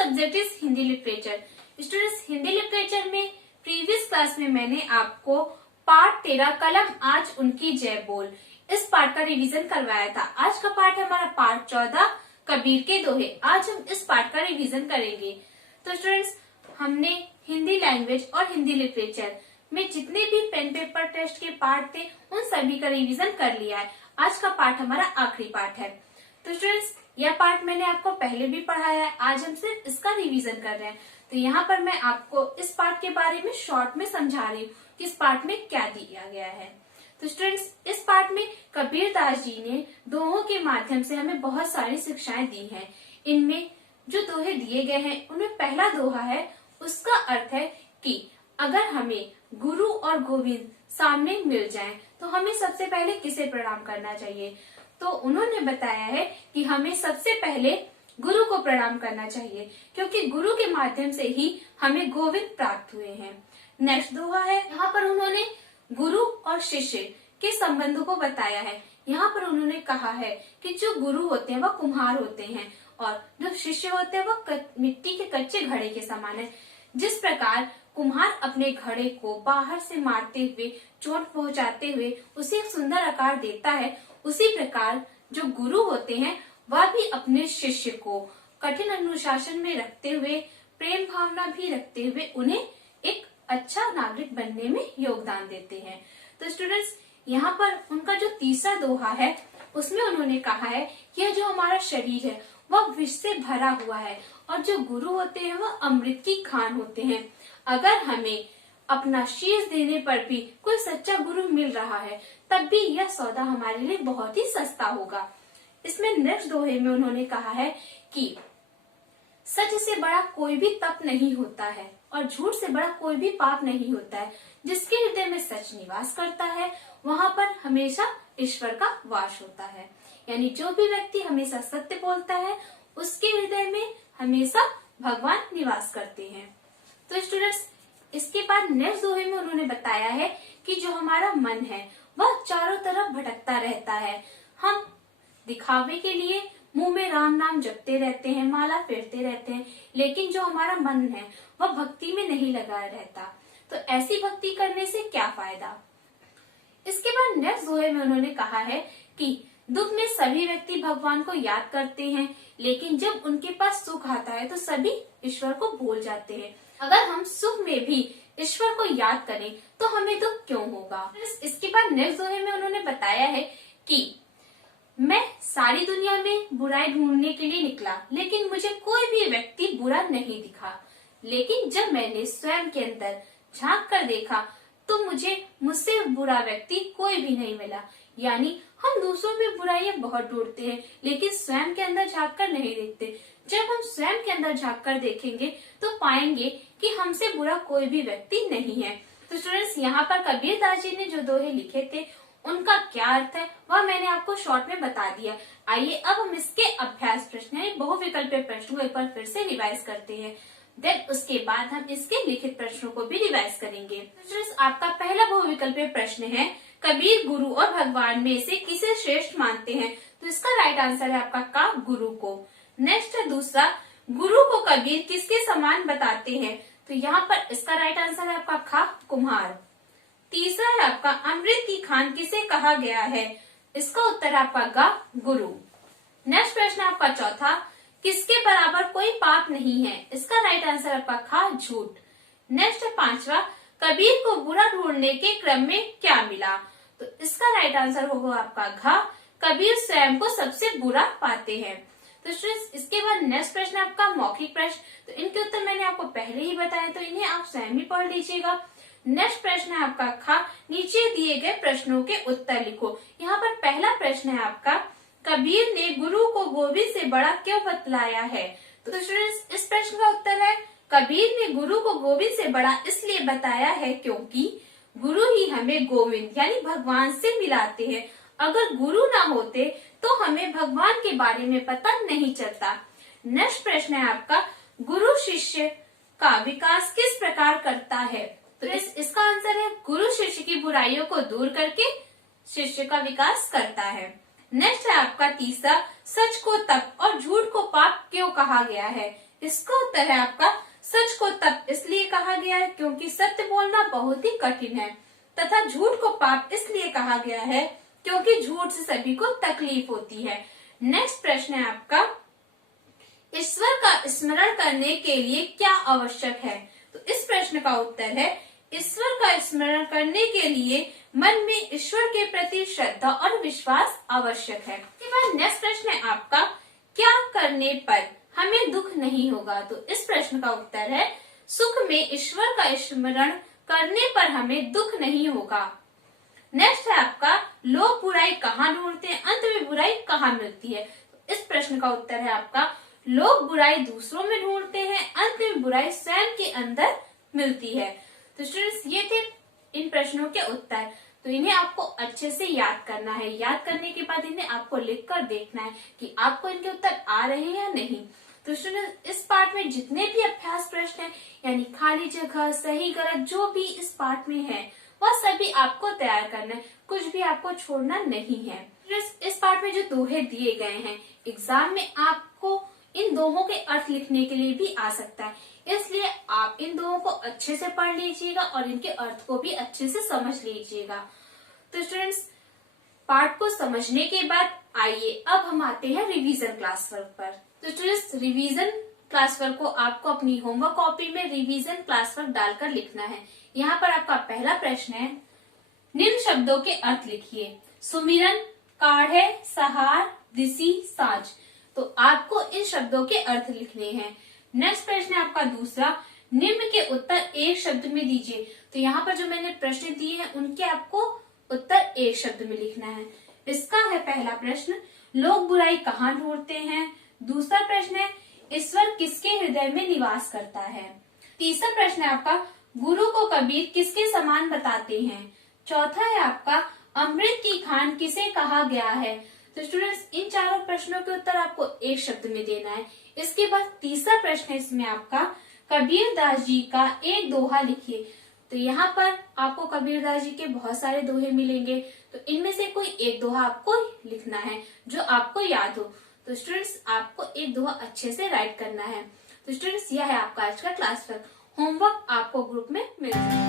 Subject is Hindi literature. Students, Hindi literature में previous class में मैंने आपको पाठ 13 कलम आज उनकी जय बोल इस पाठ का रिवीजन करवाया था। आज का पाठ है हमारा पाठ 14 कबीर के दोहे। आज हम इस पाठ का रिवीजन करेंगे। तो स्टूडेंट्स, हमने हिंदी लैंग्वेज और हिंदी लिटरेचर में जितने भी पेन पेपर टेस्ट के पार्ट थे उन सभी का रिवीजन कर लिया है। आज का पाठ हमारा आखिरी पाठ है। तो स्टूडेंट्स, यह पाठ मैंने आपको पहले भी पढ़ाया है, आज हम सिर्फ इसका रिवीजन कर रहे हैं। तो यहाँ पर मैं आपको इस पाठ के बारे में शॉर्ट में समझा रही हूँ कि इस पाठ में क्या दिया गया है। तो स्टूडेंट्स, इस पाठ में कबीर दास जी ने दोहों के माध्यम से हमें बहुत सारी शिक्षाएं दी हैं। इनमें जो दोहे दिए गए हैं उनमें पहला दोहा है, उसका अर्थ है कि अगर हमें गुरु और गोविंद सामने मिल जाएं तो हमें सबसे पहले किसे प्रणाम करना चाहिए। तो उन्होंने बताया है कि हमें सबसे पहले गुरु को प्रणाम करना चाहिए, क्योंकि गुरु के माध्यम से ही हमें गोविंद प्राप्त हुए हैं। नेक्स्ट दोहा है, यहाँ पर उन्होंने गुरु और शिष्य के संबंधों को बताया है। यहाँ पर उन्होंने कहा है कि जो गुरु होते हैं वह कुम्हार होते हैं और जो शिष्य होते हैं वह मिट्टी के कच्चे घड़े के समान है। जिस प्रकार कुम्हार अपने घड़े को बाहर से मारते हुए, चोट पहुंचाते हुए उसे एक सुंदर आकार देता है, उसी प्रकार जो गुरु होते हैं वह भी अपने शिष्य को कठिन अनुशासन में रखते हुए, प्रेम भावना भी रखते हुए उन्हें एक अच्छा नागरिक बनने में योगदान देते हैं। तो स्टूडेंट्स, यहाँ पर उनका जो तीसरा दोहा है उसमें उन्होंने कहा है कि यह जो हमारा शरीर है वह विष से भरा हुआ है और जो गुरु होते हैं वह अमृत की खान होते हैं। अगर हमें अपना शीश देने पर भी कोई सच्चा गुरु मिल रहा है तब भी यह सौदा हमारे लिए बहुत ही सस्ता होगा। इसमें नेक्स्ट दोहे में उन्होंने कहा है कि सच से बड़ा कोई भी तप नहीं होता है और झूठ से बड़ा कोई भी पाप नहीं होता है। जिसके हृदय में सच निवास करता है वहाँ पर हमेशा ईश्वर का वास होता है। यानी जो भी व्यक्ति हमेशा सत्य बोलता है उसके हृदय में हमेशा भगवान निवास करते हैं। तो स्टूडेंट्स, इसके बाद नेक्स्ट दोहे में उन्होंने बताया है कि जो हमारा मन है वह चारों तरफ भटकता रहता है। हम दिखावे के लिए मुंह में राम नाम जपते रहते हैं, माला फेरते रहते हैं, लेकिन जो हमारा मन है वह भक्ति में नहीं लगा रहता। तो ऐसी भक्ति करने से क्या फायदा। इसके बाद नेक्स्ट दोहे में उन्होंने कहा है कि दुख में सभी व्यक्ति भगवान को याद करते हैं, लेकिन जब उनके पास सुख आता है तो सभी ईश्वर को भूल जाते हैं। अगर हम सुख में भी ईश्वर को याद करें तो हमें दुख क्यों होगा। इसके बाद नेक्स्ट दोहे में उन्होंने बताया है कि मैं सारी दुनिया में बुराई ढूंढने के लिए निकला, लेकिन मुझे कोई भी व्यक्ति बुरा नहीं दिखा। लेकिन जब मैंने स्वयं के अंदर झांक कर देखा तो मुझसे बुरा व्यक्ति कोई भी नहीं मिला। यानी हम दूसरों में बुराइयां बहुत ढूंढते हैं, लेकिन स्वयं के अंदर झांक कर नहीं देखते। जब हम स्वयं के अंदर झांक कर देखेंगे तो पाएंगे कि हमसे बुरा कोई भी व्यक्ति नहीं है। तो स्टूडेंट्स, यहाँ पर कबीर दास जी ने जो दोहे लिखे थे उनका क्या अर्थ है वह मैंने आपको शॉर्ट में बता दिया। आइए अब हम इसके अभ्यास प्रश्न यानी बहुविकल्पीय प्रश्नों को एक बार फिर से रिवाइज करते हैं। देन उसके बाद हम इसके लिखित प्रश्नों को भी रिवाइज करेंगे। स्टूडेंट्स, आपका पहला बहुविकल्पीय प्रश्न है, कबीर गुरु और भगवान में से किसे श्रेष्ठ मानते हैं। तो इसका राइट आंसर है आपका का, गुरु को। नेक्स्ट है दूसरा, गुरु को कबीर किसके समान बताते हैं। तो यहाँ पर इसका राइट आंसर है आपका खा, कुम्हार। तीसरा है आपका अमृत की खान किसे कहा गया है। इसका उत्तर आपका गा, गुरु। नेक्स्ट प्रश्न आपका चौथा, किसके बराबर कोई पाप नहीं है। इसका राइट आंसर आपका खा, झूठ। नेक्स्ट है पांचवा, कबीर को बुरा ढूंढने के क्रम में क्या मिला। तो इसका राइट आंसर होगा आपका घा, कबीर स्वयं को सबसे बुरा पाते हैं। तो स्टूडेंट्स, इसके बाद नेक्स्ट प्रश्न आपका मौखिक प्रश्न। तो इनके उत्तर मैंने आपको पहले ही बताया, तो इन्हें आप स्वयं ही पढ़ लीजिएगा। नेक्स्ट प्रश्न है आपका खा, नीचे दिए गए प्रश्नों के उत्तर लिखो। यहाँ पर पहला प्रश्न है आपका, कबीर ने गुरु को गोविंद से बड़ा क्यों बतलाया है। तो स्टूडेंट्स, इस प्रश्न का उत्तर है, कबीर ने गुरु को गोविंद से बड़ा इसलिए बताया है क्योंकि गुरु ही हमें गोविंद यानी भगवान से मिलाते हैं। अगर गुरु ना होते तो हमें भगवान के बारे में पता नहीं चलता। नेक्स्ट प्रश्न है आपका, गुरु शिष्य का विकास किस प्रकार करता है। तो इसका आंसर है, गुरु शिष्य की बुराइयों को दूर करके शिष्य का विकास करता है। नेक्स्ट है आपका तीसरा, सच को तप और झूठ को पाप क्यों कहा गया है। इसका उत्तर है आपका सच को तप इसलिए कहा गया है क्योंकि सत्य बोलना बहुत ही कठिन है, तथा झूठ को पाप इसलिए कहा गया है क्योंकि झूठ से सभी को तकलीफ होती है। नेक्स्ट प्रश्न है आपका, ईश्वर का स्मरण करने के लिए क्या आवश्यक है? तो इस प्रश्न का उत्तर है ईश्वर का स्मरण करने के लिए मन में ईश्वर के प्रति श्रद्धा और विश्वास आवश्यक है। इसके बाद नेक्स्ट प्रश्न है आपका, क्या करने पर हमें दुख नहीं होगा? तो इस प्रश्न का उत्तर है सुख में ईश्वर का स्मरण करने पर हमें दुख नहीं होगा। नेक्स्ट है आपका, लोग बुराई कहाँ ढूंढते हैं, अंत में बुराई कहाँ मिलती है? तो इस प्रश्न का उत्तर है आपका लोग बुराई दूसरों में ढूंढते हैं, अंत में बुराई स्वयं के अंदर मिलती है। तो स्टूडेंट्स ये थे इन प्रश्नों के उत्तर। तो इन्हें आपको अच्छे से याद करना है। याद करने के बाद इन्हें आपको लिख कर देखना है कि आपको इनके उत्तर आ रहे हैं या नहीं। तो स्टूडेंट्स इस पार्ट में जितने भी अभ्यास प्रश्न हैं, यानी खाली जगह, सही गलत, जो भी इस पार्ट में है वह सभी आपको तैयार करना है, कुछ भी आपको छोड़ना नहीं है। इस पार्ट में जो दोहे दिए गए हैं, एग्जाम में आपको इन दोहों के अर्थ लिखने के लिए भी आ सकता है, इसलिए आप इन दोहों को अच्छे से पढ़ लीजिएगा और इनके अर्थ को भी अच्छे से समझ लीजिएगा। तो स्टूडेंट्स पार्ट को समझने के बाद आइए अब हम आते हैं रिवीजन क्लास वर्क पर। तो स्टूडेंट्स रिवीजन क्लास वर्क को आपको अपनी होमवर्क कॉपी में रिवीजन क्लास वर्क डालकर लिखना है। यहाँ पर आपका पहला प्रश्न है, निम्न शब्दों के अर्थ लिखिए। सुमिरन, काढ़े, सहार, दिसी, साँझ। तो आपको इन शब्दों के अर्थ लिखने हैं। नेक्स्ट प्रश्न है आपका दूसरा, निम्न के उत्तर एक शब्द में दीजिए। तो यहाँ पर जो मैंने प्रश्न दिए हैं उनके आपको उत्तर एक शब्द में लिखना है। इसका है पहला प्रश्न, लोग बुराई कहाँ ढूंढते हैं। दूसरा प्रश्न है, ईश्वर किसके हृदय में निवास करता है। तीसरा प्रश्न है आपका, गुरु को कबीर किसके समान बताते हैं। चौथा है आपका, अमृत की खान किसे कहा गया है। तो स्टूडेंट्स इन चारों प्रश्नों के उत्तर आपको एक शब्द में देना है। इसके बाद तीसरा प्रश्न है इसमें आपका, कबीर दास जी का एक दोहा लिखिए। तो यहाँ पर आपको कबीर दास जी के बहुत सारे दोहे मिलेंगे, तो इनमें से कोई एक दोहा आपको लिखना है जो आपको याद हो। तो स्टूडेंट्स आपको एक दोहा अच्छे से राइट करना है। तो स्टूडेंट्स यह है आपका आज का क्लास वर्क। होमवर्क आपको ग्रुप में मिल जाएगा।